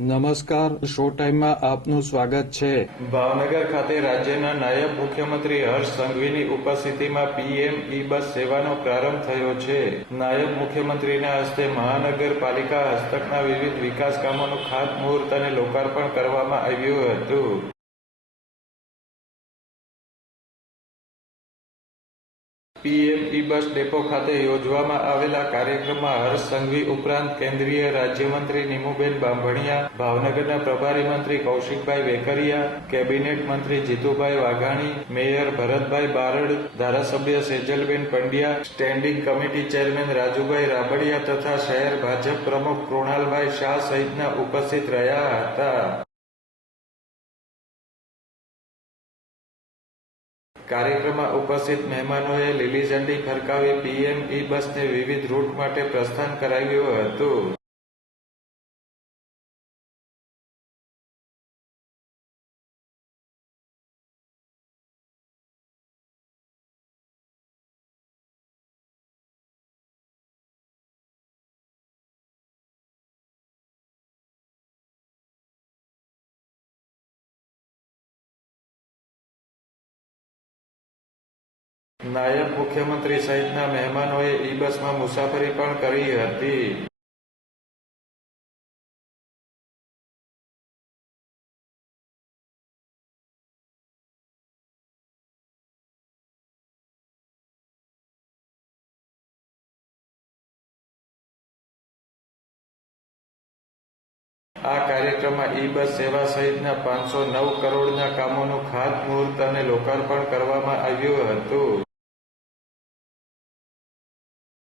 નમસ્કાર, શો ટાઈમમાં આપનું સ્વાગત છે. ભાવનગર ખાતે રાજ્યના નાયબ મુખ્યમંત્રી હર્ષ સંઘવીની ઉપસ્થિતિમાં પીએમ ઈ બસ સેવાનો પ્રારંભ થયો છે. નાયબ મુખ્યમંત્રીના હસ્તે મહાનગરપાલિકા હસ્તકના વિવિધ વિકાસ કામોનું ખાતમુહૂર્ત અને લોકાર્પણ કરવામાં આવ્યું હતું. પીએમ ઈ બસ ડેપો ખાતે યોજવામાં આવેલા કાર્યક્રમમાં હર્ષ સંઘવી ઉપરાંત કેન્દ્રીય રાજ્યમંત્રી નીમુબેન બાંભણિયા, ભાવનગરના પ્રભારી મંત્રી કૌશિકભાઈ વેકરિયા, કેબિનેટ મંત્રી જીતુભાઈ વાઘાણી, મેયર ભરતભાઈ બારડ, ધારાસભ્ય Sejalben Pandya, standing committee chairman Rajubhai Rabadiya તથા શહેર ભાજપ પ્રમુખ કૃણાલભાઈ શાહ સહિતના ઉપસ્થિત રહ્યા હતા. કાર્યક્રમમાં ઉપસ્થિત મહેમાનોએ લીલી ઝંડી ફરકાવી પીએમ ઈ બસને વિવિધ રૂટ માટે પ્રસ્થાન કરાવ્યું હતું. નાયબ મુખ્યમંત્રી સહિતના મહેમાનોએ ઈ બસમાં મુસાફરી પણ કરી હતી. આ કાર્યક્રમમાં ઈ બસ સેવા સહિતના 509 કરોડના કામોનું ખાતમુહૂર્ત અને લોકાર્પણ કરવામાં આવ્યું હતું.